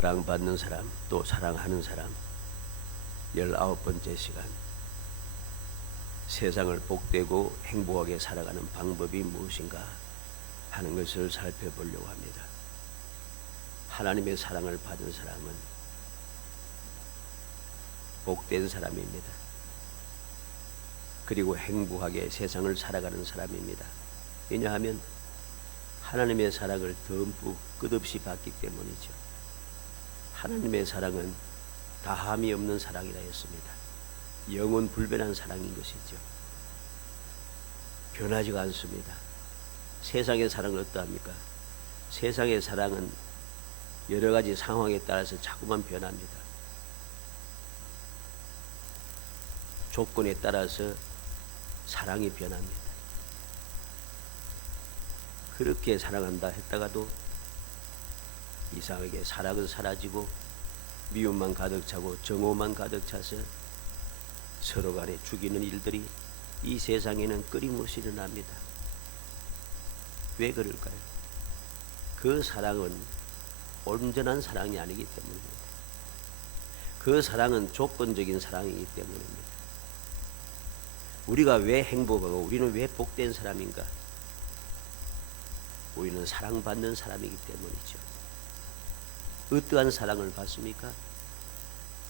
사랑받는 사람, 또 사랑하는 사람, 19번째 시간. 세상을 복되고 행복하게 살아가는 방법이 무엇인가 하는 것을 살펴보려고 합니다. 하나님의 사랑을 받은 사람은 복된 사람입니다. 그리고 행복하게 세상을 살아가는 사람입니다. 왜냐하면 하나님의 사랑을 듬뿍 끝없이 받기 때문이죠. 하나님의 사랑은 다함이 없는 사랑이라 했습니다. 영원 불변한 사랑인 것이죠. 변하지가 않습니다. 세상의 사랑은 어떠합니까? 세상의 사랑은 여러 가지 상황에 따라서 자꾸만 변합니다. 조건에 따라서 사랑이 변합니다. 그렇게 사랑한다 했다가도 이상하게 사랑은 사라지고 미움만 가득 차고 정오만 가득 차서 서로 간에 죽이는 일들이 이 세상에는 끊임없이 일어납니다. 왜 그럴까요? 그 사랑은 온전한 사랑이 아니기 때문입니다. 그 사랑은 조건적인 사랑이기 때문입니다. 우리가 왜 행복하고 우리는 왜 복된 사람인가? 우리는 사랑받는 사람이기 때문이죠. 어떠한 사랑을 받습니까?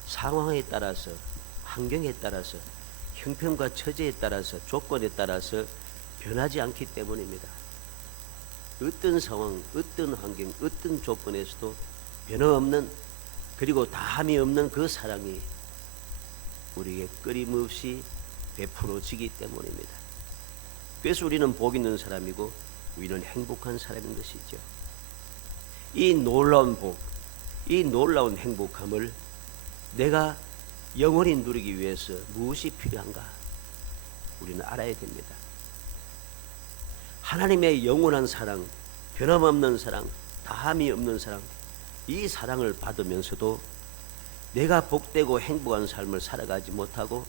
상황에 따라서, 환경에 따라서, 형편과 처지에 따라서, 조건에 따라서 변하지 않기 때문입니다. 어떤 상황, 어떤 환경, 어떤 조건에서도 변함없는, 그리고 다함이 없는 그 사랑이 우리에게 끊임없이 베풀어지기 때문입니다. 그래서 우리는 복 있는 사람이고 우리는 행복한 사람인 것이죠. 이 놀라운 복, 이 놀라운 행복함을 내가 영원히 누리기 위해서 무엇이 필요한가? 우리는 알아야 됩니다. 하나님의 영원한 사랑, 변함없는 사랑, 다함이 없는 사랑, 이 사랑을 받으면서도 내가 복되고 행복한 삶을 살아가지 못하고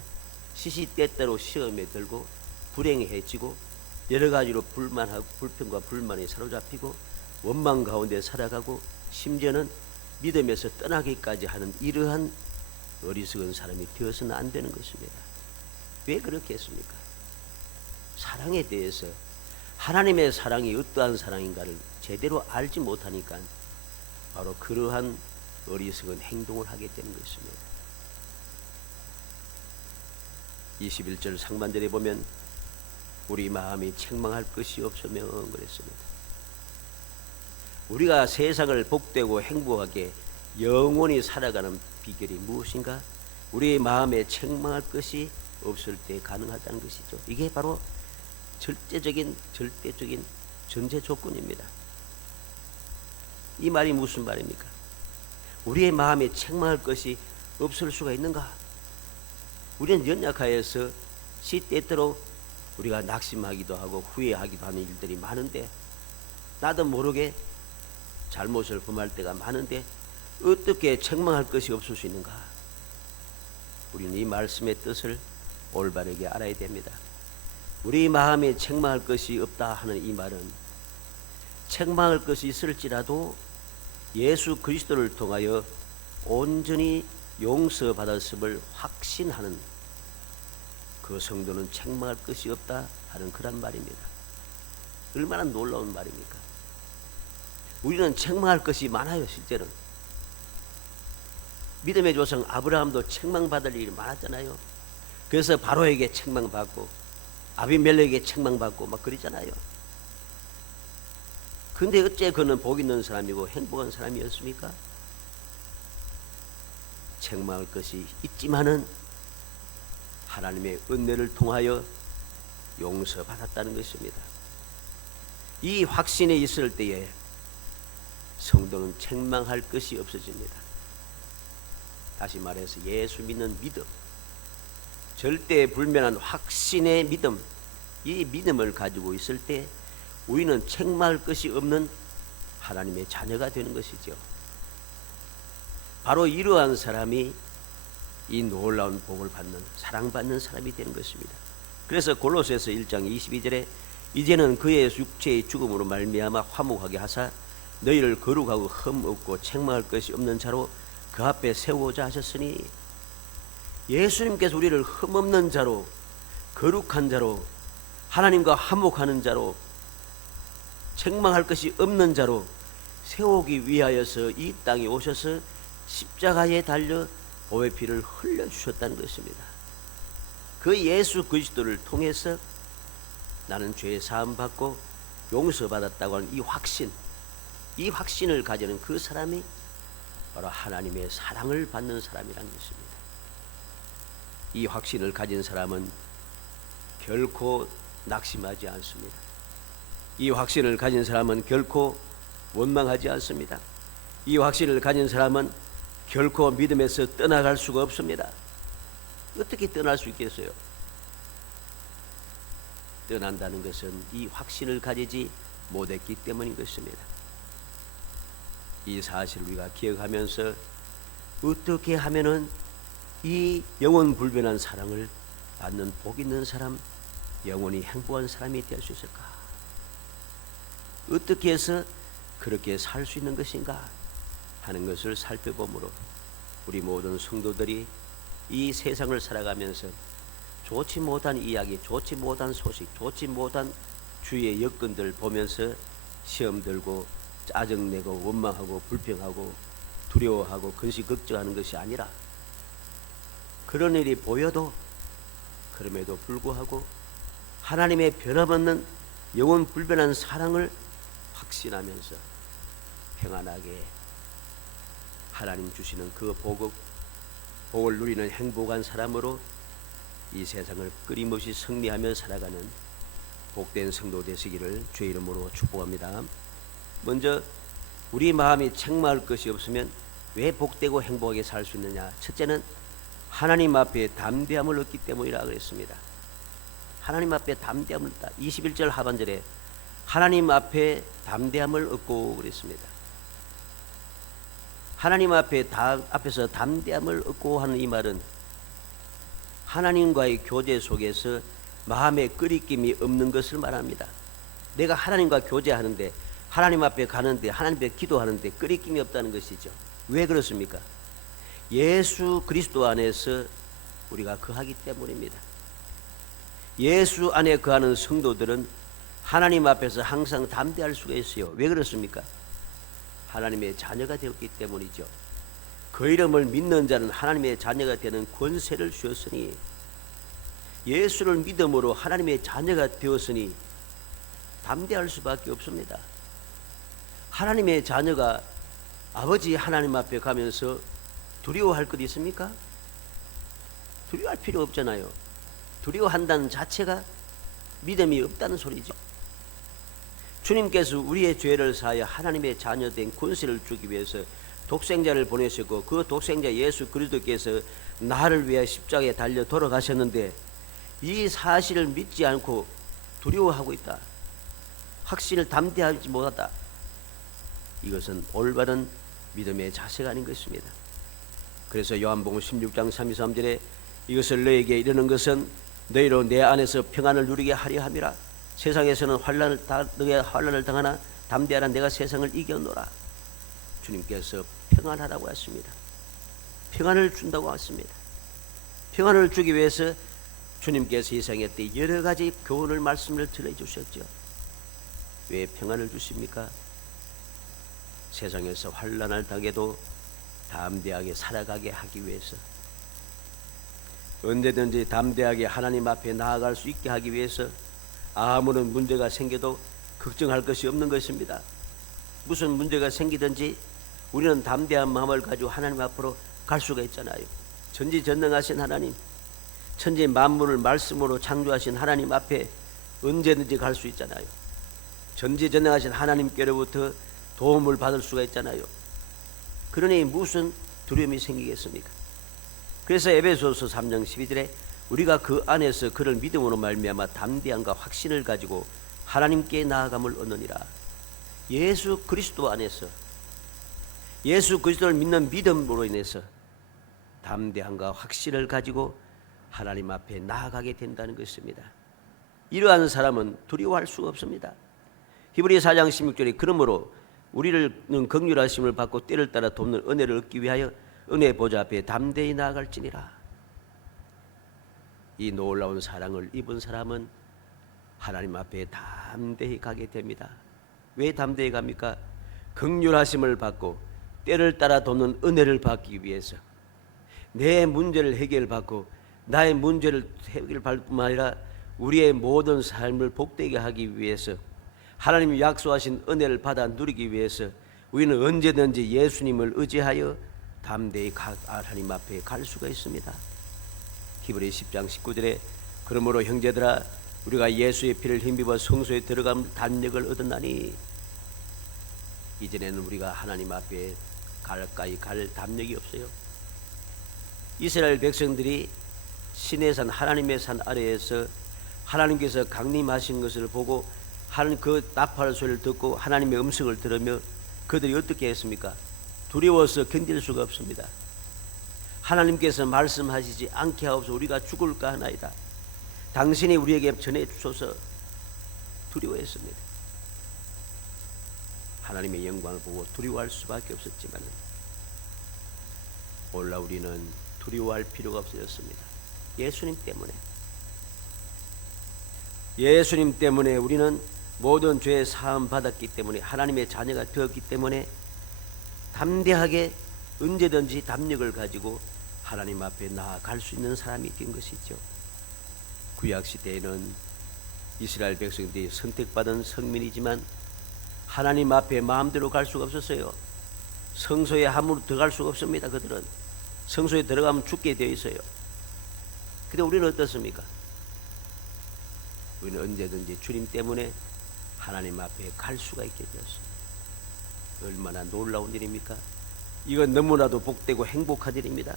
시시때때로 시험에 들고 불행해지고 여러 가지로 불만하고 불평과 불만에 사로잡히고 원망 가운데 살아가고 심지어는 믿음에서 떠나기까지 하는 이러한 어리석은 사람이 되어서는 안 되는 것입니다. 왜 그렇게 했습니까? 사랑에 대해서 하나님의 사랑이 어떠한 사랑인가를 제대로 알지 못하니까 바로 그러한 어리석은 행동을 하게 되는 것입니다. 21절 상반절에 보면 우리 마음이 책망할 것이 없으면 그랬습니다. 우리가 세상을 복되고 행복하게 영원히 살아가는 비결이 무엇인가? 우리의 마음에 책망할 것이 없을 때 가능하다는 것이죠. 이게 바로 절대적인 전제 조건입니다. 이 말이 무슨 말입니까? 우리의 마음에 책망할 것이 없을 수가 있는가? 우리는 연약하여서 시때때로 우리가 낙심하기도 하고 후회하기도 하는 일들이 많은데, 나도 모르게 잘못을 범할 때가 많은데 어떻게 책망할 것이 없을 수 있는가? 우리는 이 말씀의 뜻을 올바르게 알아야 됩니다. 우리 마음에 책망할 것이 없다 하는 이 말은 책망할 것이 있을지라도 예수 그리스도를 통하여 온전히 용서받았음을 확신하는 그 성도는 책망할 것이 없다 하는 그런 말입니다. 얼마나 놀라운 말입니까? 우리는 책망할 것이 많아요. 실제로 믿음의 조상 아브라함도 책망받을 일이 많았잖아요. 그래서 바로에게 책망받고 아비멜렉에게 책망받고 막 그러잖아요. 근데 어째 그는 복 있는 사람이고 행복한 사람이었습니까? 책망할 것이 있지만은 하나님의 은혜를 통하여 용서받았다는 것입니다. 이 확신에 있을 때에 성도는 책망할 것이 없어집니다. 다시 말해서 예수 믿는 믿음, 절대 불면한 확신의 믿음, 이 믿음을 가지고 있을 때 우리는 책망할 것이 없는 하나님의 자녀가 되는 것이죠. 바로 이러한 사람이 이 놀라운 복을 받는, 사랑받는 사람이 되는 것입니다. 그래서 골로새서 1장 22절에 이제는 그의 육체의 죽음으로 말미암아 화목하게 하사 너희를 거룩하고 흠 없고 책망할 것이 없는 자로 그 앞에 세우고자 하셨으니, 예수님께서 우리를 흠 없는 자로, 거룩한 자로, 하나님과 화목하는 자로, 책망할 것이 없는 자로 세우기 위하여서 이 땅에 오셔서 십자가에 달려 보혈 피를 흘려주셨다는 것입니다. 그 예수 그리스도를 통해서 나는 죄 사함 받고 용서받았다고 하는 이 확신을 가지는 그 사람이 바로 하나님의 사랑을 받는 사람이라는 것입니다. 이 확신을 가진 사람은 결코 낙심하지 않습니다. 이 확신을 가진 사람은 결코 원망하지 않습니다. 이 확신을 가진 사람은 결코 믿음에서 떠나갈 수가 없습니다. 어떻게 떠날 수 있겠어요? 떠난다는 것은 이 확신을 가지지 못했기 때문인 것입니다. 이 사실을 우리가 기억하면서 어떻게 하면은 이 영원 불변한 사랑을 받는 복 있는 사람, 영원히 행복한 사람이 될 수 있을까? 어떻게 해서 그렇게 살 수 있는 것인가 하는 것을 살펴보므로 우리 모든 성도들이 이 세상을 살아가면서 좋지 못한 이야기, 좋지 못한 소식, 좋지 못한 주위의 여건들 보면서 시험 들고 짜증내고 원망하고 불평하고 두려워하고 근심 걱정하는 것이 아니라, 그런 일이 보여도 그럼에도 불구하고 하나님의 변함없는 영원 불변한 사랑을 확신하면서 평안하게 하나님 주시는 그 복을 누리는 행복한 사람으로 이 세상을 끊임없이 승리하며 살아가는 복된 성도 되시기를 주의 이름으로 축복합니다. 먼저 우리 마음이 책망할 것이 없으면 왜 복되고 행복하게 살 수 있느냐? 첫째는 하나님 앞에 담대함을 얻기 때문이라 그랬습니다. 하나님 앞에 담대함을 얻다. 21절 하반절에 하나님 앞에 담대함을 얻고 그랬습니다. 하나님 앞에서 담대함을 얻고 하는 이 말은 하나님과의 교제 속에서 마음에 끄리낌이 없는 것을 말합니다. 내가 하나님과 교제하는데, 하나님 앞에 가는데, 하나님 앞에 기도하는데 끄리낌이 없다는 것이죠. 왜 그렇습니까? 예수 그리스도 안에서 우리가 거하기 때문입니다. 예수 안에 거하는 성도들은 하나님 앞에서 항상 담대할 수가 있어요. 왜 그렇습니까? 하나님의 자녀가 되었기 때문이죠. 그 이름을 믿는 자는 하나님의 자녀가 되는 권세를 주었으니, 예수를 믿음으로 하나님의 자녀가 되었으니 담대할 수밖에 없습니다. 하나님의 자녀가 아버지 하나님 앞에 가면서 두려워할 것 있습니까? 두려워할 필요 없잖아요. 두려워한다는 자체가 믿음이 없다는 소리죠. 주님께서 우리의 죄를 사하여 하나님의 자녀된 권세를 주기 위해서 독생자를 보내셨고, 그 독생자 예수 그리스도께서 나를 위해 십자가에 달려 돌아가셨는데, 이 사실을 믿지 않고 두려워하고 있다, 확신을 담대하지 못하다, 이것은 올바른 믿음의 자세가 아닌 것입니다. 그래서 요한복음 16장 33절에 이것을 너에게 이르는 것은 너희로 내 안에서 평안을 누리게 하려 함이라. 세상에서는 환난을 당하나 담대하라, 내가 세상을 이겨노라. 주님께서 평안하라고 했습니다. 평안을 준다고 했습니다. 평안을 주기 위해서 주님께서 이 세상에 때 여러 가지 교훈을 말씀을 전해주셨죠. 왜 평안을 주십니까? 세상에서 환난을 당해도 담대하게 살아가게 하기 위해서, 언제든지 담대하게 하나님 앞에 나아갈 수 있게 하기 위해서, 아무런 문제가 생겨도 걱정할 것이 없는 것입니다. 무슨 문제가 생기든지 우리는 담대한 마음을 가지고 하나님 앞으로 갈 수가 있잖아요. 전지전능하신 하나님, 천지 만물을 말씀으로 창조하신 하나님 앞에 언제든지 갈 수 있잖아요. 전지전능하신 하나님께로부터 도움을 받을 수가 있잖아요. 그러니 무슨 두려움이 생기겠습니까? 그래서 에베소서 3장 12절에 우리가 그 안에서 그를 믿음으로 말미암아 담대함과 확신을 가지고 하나님께 나아감을 얻느니라. 예수 그리스도 안에서, 예수 그리스도를 믿는 믿음으로 인해서 담대함과 확신을 가지고 하나님 앞에 나아가게 된다는 것입니다. 이러한 사람은 두려워할 수가 없습니다. 히브리 4장 16절에 그러므로 우리는 긍휼하심을 받고 때를 따라 돕는 은혜를 얻기 위하여 은혜 보좌 앞에 담대히 나아갈지니라. 이 놀라운 사랑을 입은 사람은 하나님 앞에 담대히 가게 됩니다. 왜 담대히 갑니까? 긍휼하심을 받고 때를 따라 돕는 은혜를 받기 위해서, 내 문제를 해결받고 나의 문제를 해결받을 뿐만 아니라 우리의 모든 삶을 복되게 하기 위해서, 하나님이 약속하신 은혜를 받아 누리기 위해서 우리는 언제든지 예수님을 의지하여 담대히 하나님 앞에 갈 수가 있습니다. 히브리 10장 19절에 그러므로 형제들아 우리가 예수의 피를 힘입어 성소에 들어가면 담력을 얻었나니, 이전에는 우리가 하나님 앞에 가까이 갈 담력이 없어요. 이스라엘 백성들이 신의 산 하나님의 산 아래에서 하나님께서 강림하신 것을 보고 하는 그 나팔 소리를 듣고 하나님의 음성을 들으며 그들이 어떻게 했습니까? 두려워서 견딜 수가 없습니다. 하나님께서 말씀하시지 않게 하옵소서, 우리가 죽을까 하나이다. 당신이 우리에게 전해 주소서. 두려워했습니다. 하나님의 영광을 보고 두려워할 수밖에 없었지만 오늘 우리는 두려워할 필요가 없어졌습니다. 예수님 때문에 우리는 모든 죄의 사함 받았기 때문에, 하나님의 자녀가 되었기 때문에 담대하게 언제든지 담력을 가지고 하나님 앞에 나아갈 수 있는 사람이 된 것이죠. 구약시대에는 이스라엘 백성들이 선택받은 성민이지만 하나님 앞에 마음대로 갈 수가 없었어요. 성소에 함부로 들어갈 수가 없습니다. 그들은 성소에 들어가면 죽게 되어 있어요. 근데 우리는 어떻습니까? 우리는 언제든지 주님 때문에 하나님 앞에 갈 수가 있게 되었습니다. 얼마나 놀라운 일입니까? 이건 너무나도 복되고 행복한 일입니다.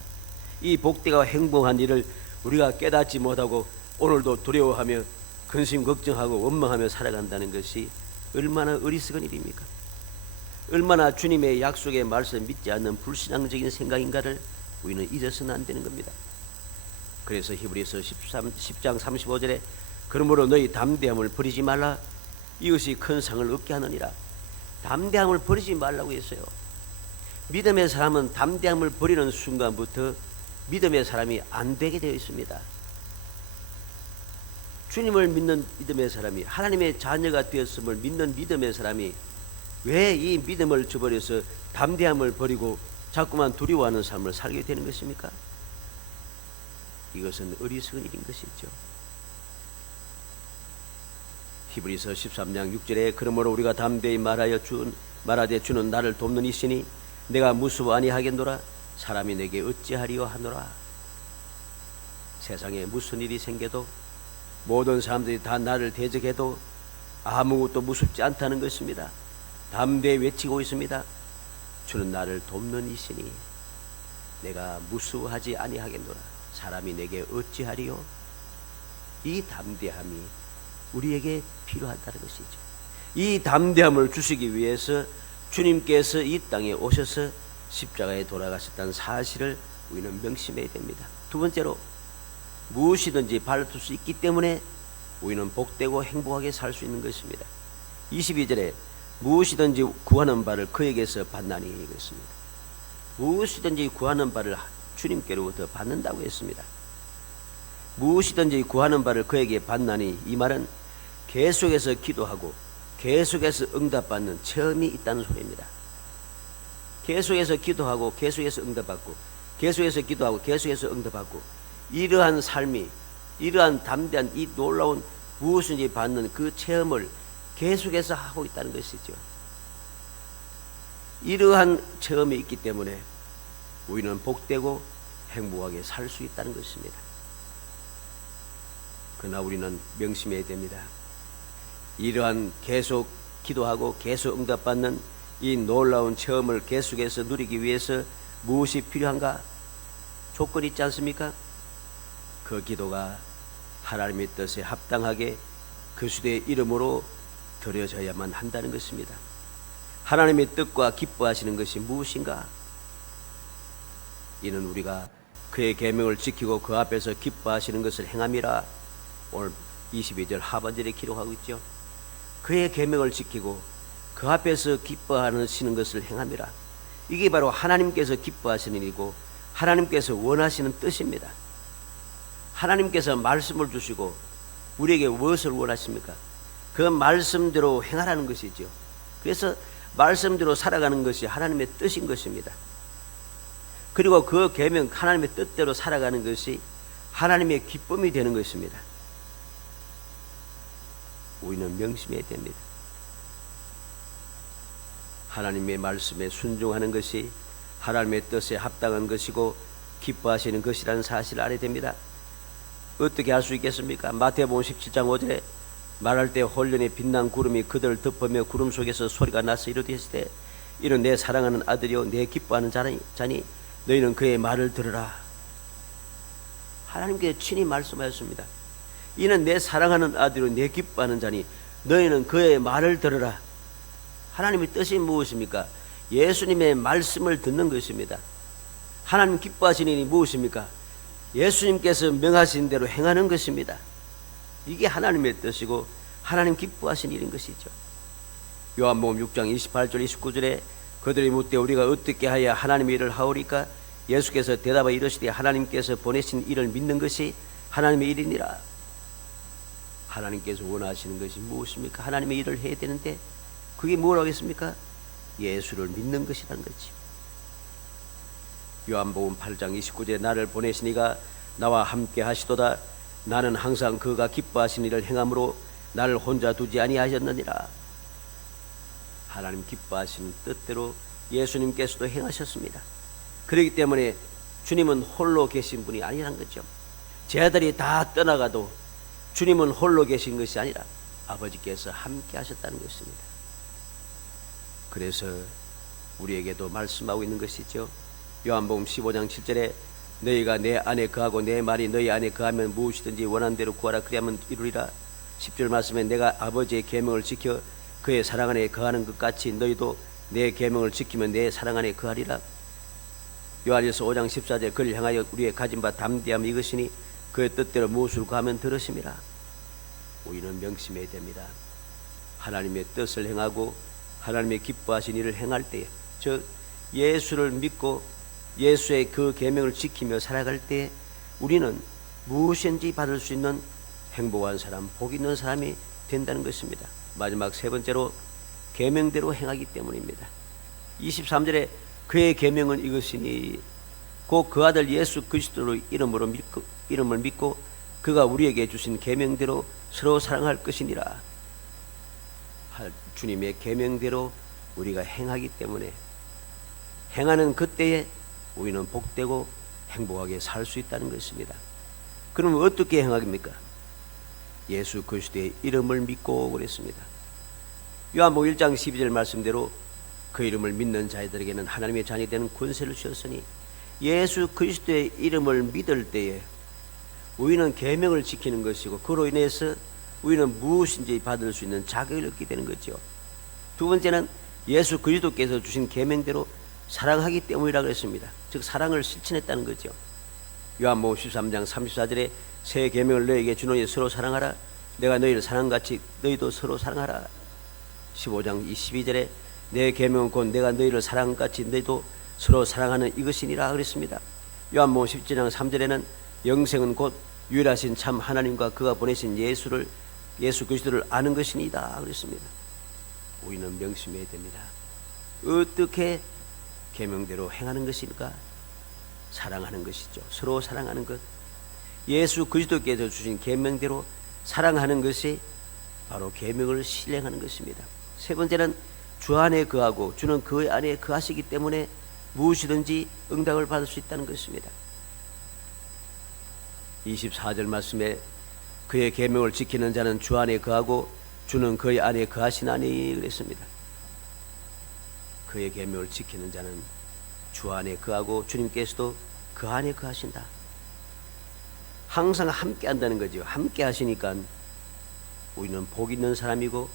이 복되고 행복한 일을 우리가 깨닫지 못하고 오늘도 두려워하며 근심 걱정하고 원망하며 살아간다는 것이 얼마나 어리석은 일입니까? 얼마나 주님의 약속의 말씀을 믿지 않는 불신앙적인 생각인가를 우리는 잊어서는 안 되는 겁니다. 그래서 히브리서 10장 35절에 그러므로 너희 담대함을 버리지 말라, 이것이 큰 상을 얻게 하느니라. 담대함을 버리지 말라고 했어요. 믿음의 사람은 담대함을 버리는 순간부터 믿음의 사람이 안 되게 되어 있습니다. 주님을 믿는 믿음의 사람이, 하나님의 자녀가 되었음을 믿는 믿음의 사람이 왜 이 믿음을 저버려서 담대함을 버리고 자꾸만 두려워하는 삶을 살게 되는 것입니까? 이것은 어리석은 일인 것이죠. 히브리서 13장 6절에 그러므로 우리가 담대히 말하되 주는 나를 돕는 이시니 내가 무수히 아니하겠노라. 사람이 내게 어찌하리요 하노라. 세상에 무슨 일이 생겨도 모든 사람들이 다 나를 대적해도 아무것도 무섭지 않다는 것입니다. 담대히 외치고 있습니다. 주는 나를 돕는 이시니 내가 무수하지 아니하겠노라. 사람이 내게 어찌하리요? 이 담대함이 우리에게 필요하다는 것이죠. 이 담대함을 주시기 위해서 주님께서 이 땅에 오셔서 십자가에 돌아가셨다는 사실을 우리는 명심해야 됩니다. 두 번째로 무엇이든지 받을 수 있기 때문에 우리는 복되고 행복하게 살 수 있는 것입니다. 22절에 무엇이든지 구하는 바를 그에게서 받나니 그랬습니다. 무엇이든지 구하는 바를 주님께로부터 받는다고 했습니다. 무엇이든지 구하는 바를 그에게 받나니, 이 말은 계속해서 기도하고 계속해서 응답받는 체험이 있다는 소리입니다. 계속해서 기도하고 계속해서 응답받고 계속해서 기도하고 계속해서 응답받고, 이러한 삶이, 이러한 담대한 이 놀라운 무엇인지 받는 그 체험을 계속해서 하고 있다는 것이죠. 이러한 체험이 있기 때문에 우리는 복되고 행복하게 살 수 있다는 것입니다. 그러나 우리는 명심해야 됩니다. 이러한 계속 기도하고 계속 응답받는 이 놀라운 체험을 계속해서 누리기 위해서 무엇이 필요한가? 조건이 있지 않습니까? 그 기도가 하나님의 뜻에 합당하게 그리스도의 이름으로 드려져야만 한다는 것입니다. 하나님의 뜻과 기뻐하시는 것이 무엇인가? 이는 우리가 그의 계명을 지키고 그 앞에서 기뻐하시는 것을 행함이라. 오늘 22절 하반절에 기록하고 있죠. 그의 계명을 지키고 그 그 앞에서 기뻐하시는 것을 행함이라. 이게 바로 하나님께서 기뻐하시는 일이고 하나님께서 원하시는 뜻입니다. 하나님께서 말씀을 주시고 우리에게 무엇을 원하십니까? 그 말씀대로 행하라는 것이죠. 그래서 말씀대로 살아가는 것이 하나님의 뜻인 것입니다. 그리고 그 계명 하나님의 뜻대로 살아가는 것이 하나님의 기쁨이 되는 것입니다. 우리는 명심해야 됩니다. 하나님의 말씀에 순종하는 것이 하나님의 뜻에 합당한 것이고 기뻐하시는 것이라는 사실을 알아야 됩니다. 어떻게 할 수 있겠습니까? 마태복음 17장 5절에 말할 때 홀련히 빛난 구름이 그들을 덮으며 구름 속에서 소리가 나서 이르되 이는 내 사랑하는 아들이요 내 기뻐하는 자니 너희는 그의 말을 들으라. 하나님께서 친히 말씀하셨습니다. 이는 내 사랑하는 아들이요 내 기뻐하는 자니 너희는 그의 말을 들으라. 하나님의 뜻이 무엇입니까? 예수님의 말씀을 듣는 것입니다. 하나님 기뻐하시는 일이 무엇입니까? 예수님께서 명하신 대로 행하는 것입니다. 이게 하나님의 뜻이고 하나님 기뻐하시는 일인 것이죠. 요한복음 6장 28절 29절에 그들이 묻되 우리가 어떻게 하여 하나님의 일을 하오리까? 예수께서 대답하여 이르시되 하나님께서 보내신 일을 믿는 것이 하나님의 일이니라. 하나님께서 원하시는 것이 무엇입니까? 하나님의 일을 해야 되는데 그게 뭐라고 했습니까? 예수를 믿는 것이라는 거지. 요한복음 8장 29절에 나를 보내신 이가 나와 함께 하시도다. 나는 항상 그가 기뻐하신 일을 행함으로 나를 혼자 두지 아니하셨느니라. 하나님 기뻐하시는 뜻대로 예수님께서도 행하셨습니다. 그렇기 때문에 주님은 홀로 계신 분이 아니란 거죠. 제 아들이 다 떠나가도 주님은 홀로 계신 것이 아니라 아버지께서 함께 하셨다는 것입니다. 그래서 우리에게도 말씀하고 있는 것이죠. 요한복음 15장 7절에 너희가 내 안에 거하고 내 말이 너희 안에 거하면 무엇이든지 원하는 대로 구하라 그리하면 이루리라. 10절 말씀에 내가 아버지의 계명을 지켜 그의 사랑 안에 거하는 것 같이 너희도 내 계명을 지키면 내 사랑 안에 거하리라. 요한일서 5장 14절 그를 향하여 우리의 가진 바 담대함 이것이니 그의 뜻대로 무엇을 구하면 들으심이라. 우리는 명심해야 됩니다. 하나님의 뜻을 행하고 하나님의 기뻐하신 일을 행할 때에, 즉 예수를 믿고 예수의 그 계명을 지키며 살아갈 때에 우리는 무엇인지 받을 수 있는 행복한 사람, 복 있는 사람이 된다는 것입니다. 마지막 세 번째로 계명대로 행하기 때문입니다. 23절에 그의 계명은 이것이니 곧 그 아들 예수 그리스도의 이름을 믿고 그가 우리에게 주신 계명대로 서로 사랑할 것이니라. 주님의 계명대로 우리가 행하기 때문에 행하는 그때에 우리는 복되고 행복하게 살 수 있다는 것입니다. 그럼 어떻게 행하겠습니까? 예수 그리스도의 이름을 믿고 그랬습니다. 요한복음 1장 12절 말씀대로 그 이름을 믿는 자들에게는 하나님의 자녀이 되는 권세를 주셨으니 예수 그리스도의 이름을 믿을 때에 우리는 계명을 지키는 것이고 그로 인해서 우리는 무엇인지 받을 수 있는 자격을 얻게 되는 거죠. 두 번째는 예수 그리스도께서 주신 계명대로 사랑하기 때문이라고 했습니다. 즉 사랑을 실천했다는 거죠. 요한복음 13장 34절에 새 계명을 너희에게 주노니 서로 사랑하라. 내가 너희를 사랑같이 너희도 서로 사랑하라. 15장 22절에 내 계명은 곧 내가 너희를 사랑같이 너희도 서로 사랑하는 이것이니라 그랬습니다. 요한복음 17장 3절에는 영생은 곧 유일하신 참 하나님과 그가 보내신 예수 그리스도를 아는 것이니이다 그랬습니다. 우리는 명심해야 됩니다. 어떻게 계명대로 행하는 것일까? 사랑하는 것이죠. 서로 사랑하는 것. 예수 그리스도께서 주신 계명대로 사랑하는 것이 바로 계명을 실행하는 것입니다. 세 번째는 주 안에 거하고 주는 그 안에 거하시기 때문에 무엇이든지 응답을 받을 수 있다는 것입니다. 24절 말씀에 그의 계명을 지키는 자는 주 안에 거하고 주는 그의 안에 거하시나니 그랬습니다. 그의 계명을 지키는 자는 주 안에 거하고 주님께서도 그 안에 거하신다. 항상 함께 한다는 거죠. 함께 하시니까 우리는 복 있는 사람이고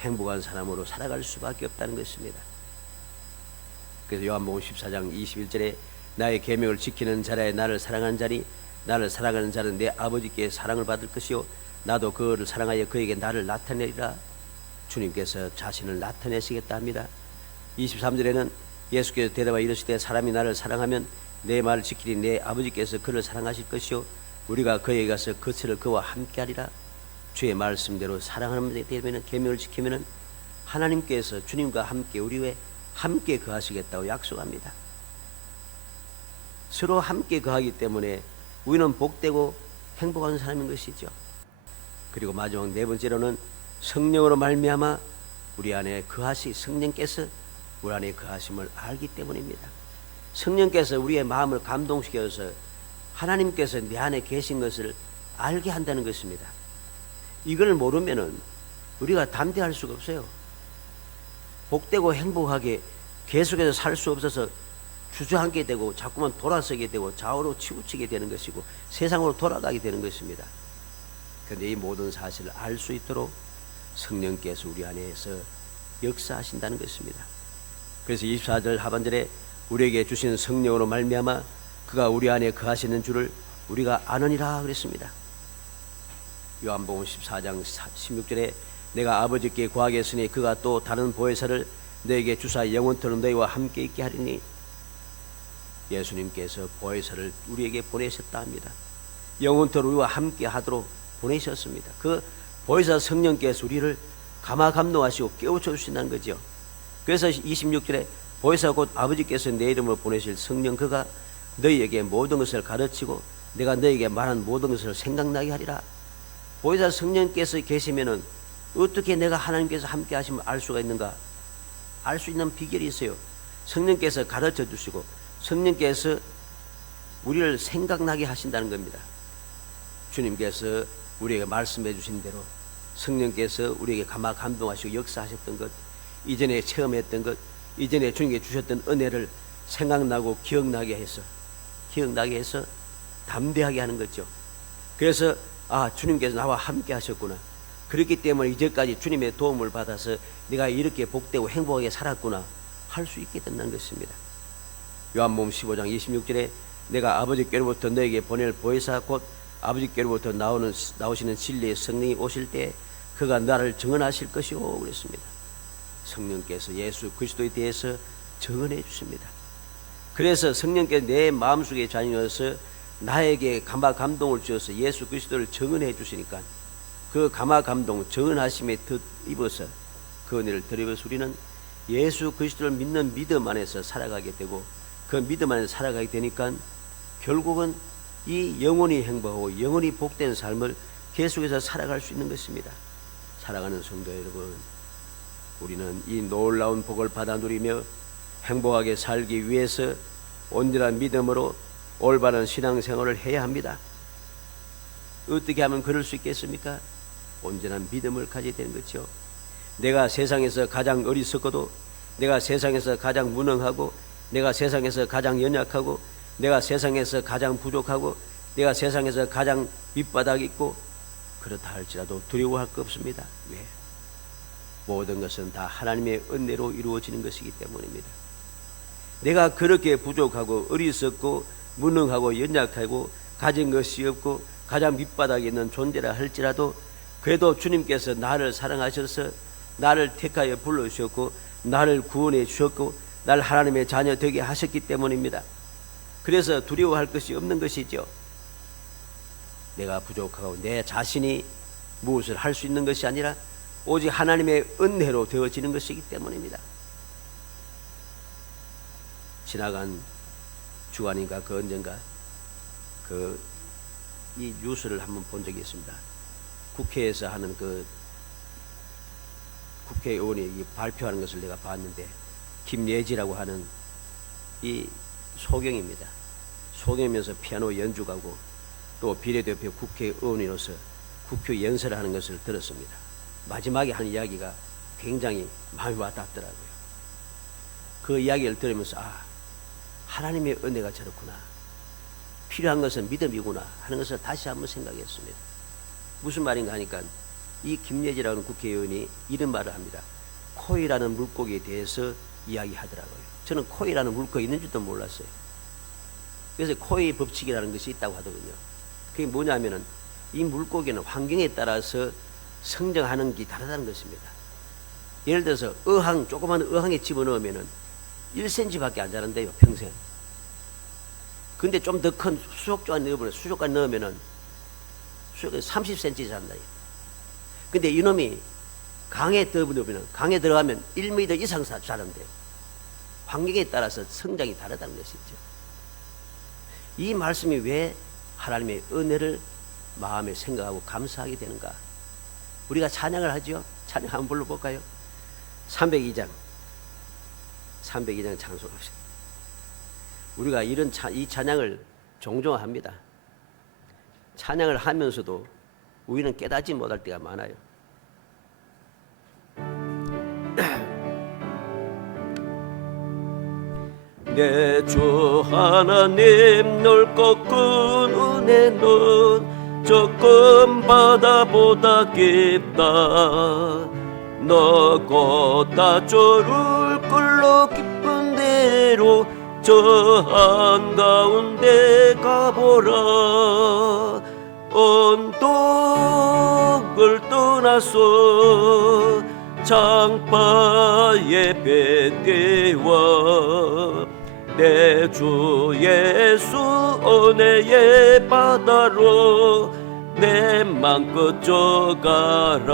행복한 사람으로 살아갈 수밖에 없다는 것입니다. 그래서 요한복음 14장 21절에 나의 계명을 지키는 자라에 나를 사랑하는 자니 나를 사랑하는 자는 내 아버지께 사랑을 받을 것이요 나도 그를 사랑하여 그에게 나를 나타내리라. 주님께서 자신을 나타내시겠다 합니다. 23절에는 예수께서 대답하여 이르시되 사람이 나를 사랑하면 내 말을 지키리 내 아버지께서 그를 사랑하실 것이요 우리가 그에게 가서 그것을 그와 함께하리라. 주의 말씀대로 사랑하는 데 되면 계명을 지키면은 하나님께서 주님과 함께 우리 왜 함께 거하시겠다고 약속합니다. 서로 함께 거하기 때문에 우리는 복되고 행복한 사람인 것이죠. 그리고 마지막 네 번째로는 성령으로 말미암아 우리 안에 성령께서 우리 안에 거하심을 알기 때문입니다. 성령께서 우리의 마음을 감동시켜서 하나님께서 내 안에 계신 것을 알게 한다는 것입니다. 이걸 모르면은 우리가 담대할 수가 없어요. 복되고 행복하게 계속해서 살 수 없어서 주저앉게 되고 자꾸만 돌아서게 되고 좌우로 치우치게 되는 것이고 세상으로 돌아가게 되는 것입니다. 그런데 이 모든 사실을 알 수 있도록 성령께서 우리 안에서 역사하신다는 것입니다. 그래서 24절 하반절에 우리에게 주신 성령으로 말미암아 그가 우리 안에 거하시는 줄을 우리가 아느니라 그랬습니다. 요한복음 14장 16절에 내가 아버지께 구하겠으니 그가 또 다른 보혜사를 너에게 주사 영원토록 너희와 함께 있게 하리니 예수님께서 보혜사를 우리에게 보내셨다 합니다. 영원토록 우리와 함께 하도록 보내셨습니다. 그 보혜사 성령께서 우리를 감화감동하시고 깨우쳐 주신다는 거죠. 그래서 26절에 보혜사 곧 아버지께서 내 이름으로 보내실 성령 그가 너희에게 모든 것을 가르치고 내가 너희에게 말한 모든 것을 생각나게 하리라. 보혜사 성령께서 계시면은 어떻게 내가 하나님께서 함께 하시면 알 수가 있는가? 알 수 있는 비결이 있어요. 성령께서 가르쳐 주시고 성령께서 우리를 생각나게 하신다는 겁니다. 주님께서 우리에게 말씀해 주신 대로 성령께서 우리에게 감화감동하시고 역사하셨던 것, 이전에 체험했던 것, 이전에 주님께 주셨던 은혜를 생각나고 기억나게 해서 담대하게 하는 거죠. 그래서 주님께서 나와 함께 하셨구나. 그렇기 때문에 이제까지 주님의 도움을 받아서 내가 이렇게 복되고 행복하게 살았구나 할 수 있게 된다는 것입니다. 요한복음 15장 26절에 내가 아버지께로부터 너에게 보낼 보혜사 곧 아버지께로부터 나오시는 진리의 성령이 오실 때 그가 나를 증언하실 것이오 그랬습니다. 성령께서 예수 그리스도에 대해서 증언해 주십니다. 그래서 성령께서 내 마음속에 자녀여서 나에게 감화감동을 주어서 예수 그리스도를 증언해 주시니까 그 감화감동 증언하심에 입어서 그 은혜를 드리면서 우리는 예수 그리스도를 믿는 믿음 안에서 살아가게 되고 그 믿음 안에서 살아가게 되니까 결국은 이 영원히 행복하고 영원히 복된 삶을 계속해서 살아갈 수 있는 것입니다. 사랑하는 성도 여러분, 우리는 이 놀라운 복을 받아 누리며 행복하게 살기 위해서 온전한 믿음으로 올바른 신앙생활을 해야 합니다. 어떻게 하면 그럴 수 있겠습니까? 온전한 믿음을 가져야 되는 거죠. 내가 세상에서 가장 어리석어도, 내가 세상에서 가장 무능하고, 내가 세상에서 가장 연약하고, 내가 세상에서 가장 부족하고, 내가 세상에서 가장 밑바닥 있고 그렇다 할지라도 두려워할 거 없습니다. 왜? 모든 것은 다 하나님의 은혜로 이루어지는 것이기 때문입니다. 내가 그렇게 부족하고 어리석고 무능하고 연약하고 가진 것이 없고 가장 밑바닥에 있는 존재라 할지라도 그래도 주님께서 나를 사랑하셔서 나를 택하여 불러주셨고 나를 구원해 주셨고 나를 하나님의 자녀 되게 하셨기 때문입니다. 그래서 두려워할 것이 없는 것이죠. 내가 부족하고 내 자신이 무엇을 할 수 있는 것이 아니라 오직 하나님의 은혜로 되어지는 것이기 때문입니다. 지나간 주간인가 그 언젠가 이 뉴스를 한번 본 적이 있습니다. 국회에서 하는 그 국회의원이 발표하는 것을 내가 봤는데 김예지라고 하는 이 소경입니다. 소경이면서 피아노 연주가고 또 비례대표 국회의원으로서 국회 연설을 하는 것을 들었습니다. 마지막에 하는 이야기가 굉장히 마음이 와닿더라고요. 그 이야기를 들으면서 하나님의 은혜가 저렇구나. 필요한 것은 믿음이구나 하는 것을 다시 한번 생각했습니다. 무슨 말인가 하니까 이 김예지라는 국회의원이 이런 말을 합니다. 코이라는 물고기에 대해서 이야기하더라고요. 저는 코이라는 물고기 있는 줄도 몰랐어요. 그래서 코이 법칙이라는 것이 있다고 하더군요. 그게 뭐냐면은 이 물고기는 환경에 따라서 성장하는 게 다르다는 것입니다. 예를 들어서 조그만 어항에 집어넣으면은 1cm밖에 안 자란대요, 평생. 근데 좀 더 큰 수족관 넣으면은 수족관이 30cm 잔다요. 근데 이놈이 강에 들어가면 1m 이상 자란대요. 환경에 따라서 성장이 다르다는 것이죠. 이 말씀이 왜 하나님의 은혜를 마음에 생각하고 감사하게 되는가? 우리가 찬양을 하죠. 찬양 한번 불러볼까요? 302장 찬송합시다. 우리가 이 찬양을 종종 합니다. 찬양을 하면서도 우리는 깨닫지 못할 때가 많아요. 내 주 하나님 넓고 큰 은혜는 조금 바다보다 깊다. 너고 다조를 끌러 깊은 대로 저 한가운데 가보라. 언덕을 떠나서 장파의 뱃대와 내 주 예수 은혜의 바다로 내 맘껏 져가라.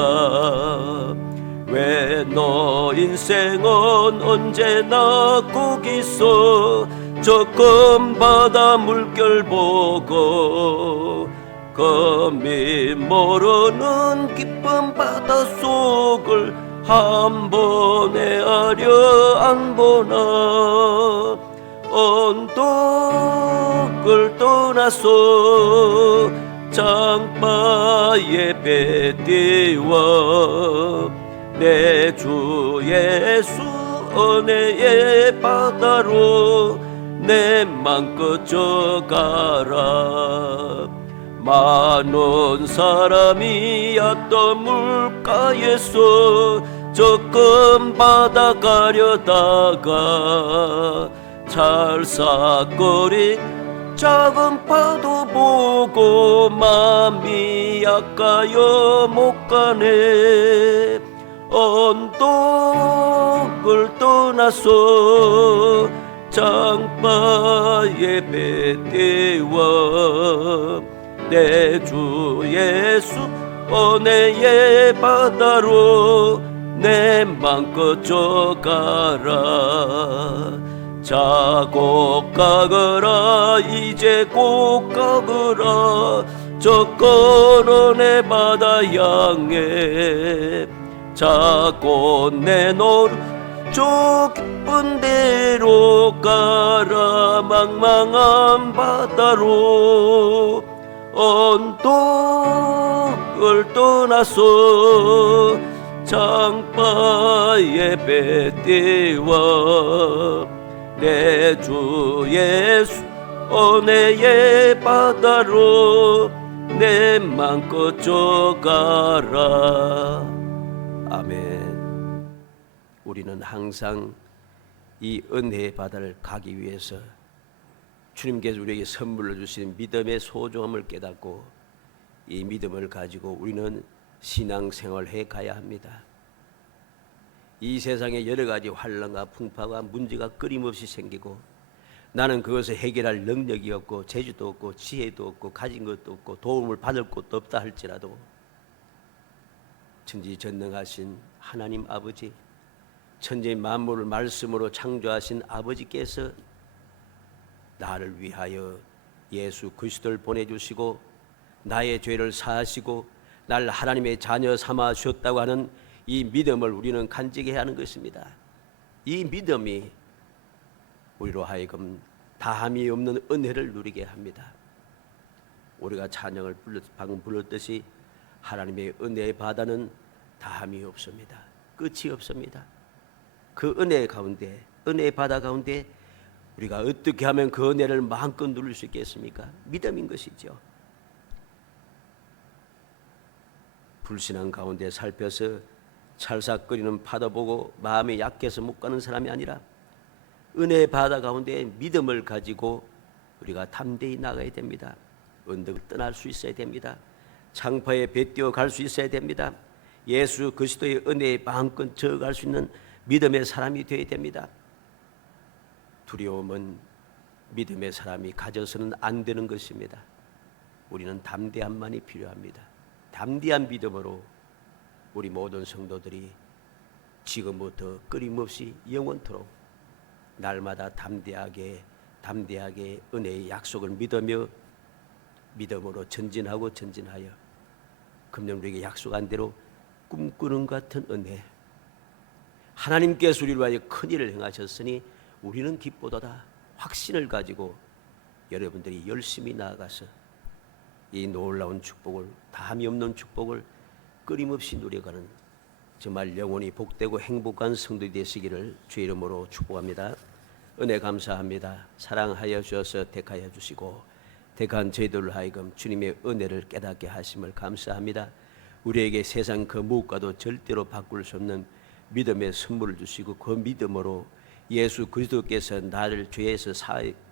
왜 너 인생은 언제나 거기서 저 큰 바다 물결 보고 검이 모르는 깊은 바다 속을 한 번에 아려 안 보나. 언덕을 떠나서 장바의 뱃대와 내 주 예수 은혜의 바다로 내 맘껏 져가라. 많은 사람이 얕던 물가에서 저 큰 바다 가려다가 찰싹거리 작은 파도 보고 맘이 약하여 못 가네. 언덕을 떠나서 장바의 뱃대와 내 주 예수 은혜의 바다로 내 맘껏 져가라. 자고 가거라 이제 꼭 가거라. 저 큰 은혜 바다 향해 자고 내놓을 저 깊은 데로 가라. 망망한 바다로 언덕을 떠나서 장바의 뱃대와 내 주 예수 은혜의 바다로 내 맘껏 져가라. 아멘. 우리는 항상 이 은혜의 바다를 가기 위해서 주님께서 우리에게 선물로 주신 믿음의 소중함을 깨닫고 이 믿음을 가지고 우리는 신앙생활을 해 가야 합니다. 이 세상에 여러 가지 환난과 풍파와 문제가 끊임없이 생기고 나는 그것을 해결할 능력이 없고 재주도 없고 지혜도 없고 가진 것도 없고 도움을 받을 곳도 없다 할지라도 천지전능하신 하나님 아버지, 천지 만물을 말씀으로 창조하신 아버지께서 나를 위하여 예수 그리스도를 보내주시고 나의 죄를 사하시고 날 하나님의 자녀 삼아 주셨다고 하는 이 믿음을 우리는 간직해야 하는 것입니다. 이 믿음이 우리로 하여금 다함이 없는 은혜를 누리게 합니다. 우리가 찬양을 방금 불렀듯이 하나님의 은혜의 바다는 다함이 없습니다. 끝이 없습니다. 그 은혜 가운데, 은혜의 바다 가운데 우리가 어떻게 하면 그 은혜를 마음껏 누릴 수 있겠습니까? 믿음인 것이죠. 불신앙 가운데 살펴서 찰싹거리는 파도 보고 마음이 약해서 못 가는 사람이 아니라 은혜의 바다 가운데 믿음을 가지고 우리가 담대히 나가야 됩니다. 언덕을 떠날 수 있어야 됩니다. 창파에 배 띄어 갈 수 있어야 됩니다. 예수 그리스도의 은혜에 마음껏 저어갈 수 있는 믿음의 사람이 되어야 됩니다. 두려움은 믿음의 사람이 가져서는 안 되는 것입니다. 우리는 담대함만이 필요합니다. 담대한 믿음으로 우리 모든 성도들이 지금부터 끊임없이 영원토록 날마다 담대하게 은혜의 약속을 믿음으로 전진하여 금년 우리에게 약속한 대로 꿈꾸는 것 같은 은혜, 하나님께서 우리를 위하여 큰 일을 행하셨으니 우리는 기쁘도다 확신을 가지고 여러분들이 열심히 나아가서 이 놀라운 축복을, 다함이 없는 축복을 끊임없이 누려가는 정말 영원히 복되고 행복한 성도들이 되시기를 주의 이름으로 축복합니다. 은혜 감사합니다. 사랑하여 주셔서 택하여 주시고 택한 저희들로 하여금 주님의 은혜를 깨닫게 하심을 감사합니다. 우리에게 세상 그 무엇과도 절대로 바꿀 수 없는 믿음의 선물을 주시고 그 믿음으로 예수 그리스도께서 나를 죄에서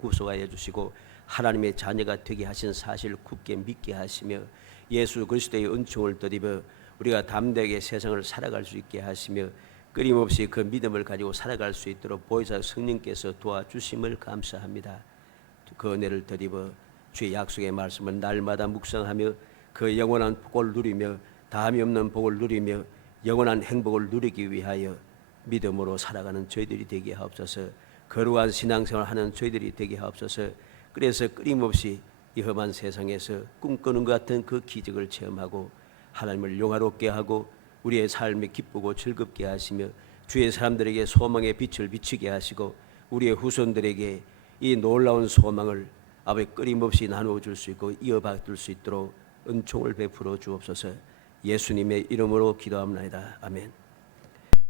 구속하여 주시고 하나님의 자녀가 되게 하신 사실을 굳게 믿게 하시며 예수 그리스도의 은총을 덧입어 우리가 담대하게 세상을 살아갈 수 있게 하시며 끊임없이 그 믿음을 가지고 살아갈 수 있도록 보혜사 성령께서 도와주심을 감사합니다. 그 은혜를 덧입어 주의 약속의 말씀을 날마다 묵상하며 그 영원한 복을 누리며 다함이 없는 복을 누리며 영원한 행복을 누리기 위하여 믿음으로 살아가는 저희들이 되게 하옵소서. 거룩한 신앙생활을 하는 저희들이 되게 하옵소서. 그래서 끊임없이 이 험한 세상에서 꿈꾸는 것 같은 그 기적을 체험하고 하나님을 영화롭게 하고 우리의 삶이 기쁘고 즐겁게 하시며 주의 사람들에게 소망의 빛을 비추게 하시고 우리의 후손들에게 이 놀라운 소망을 아버지 끊임없이 나누어 줄 수 있고 이어받을 수 있도록 은총을 베풀어 주옵소서. 예수님의 이름으로 기도합니다. 아멘.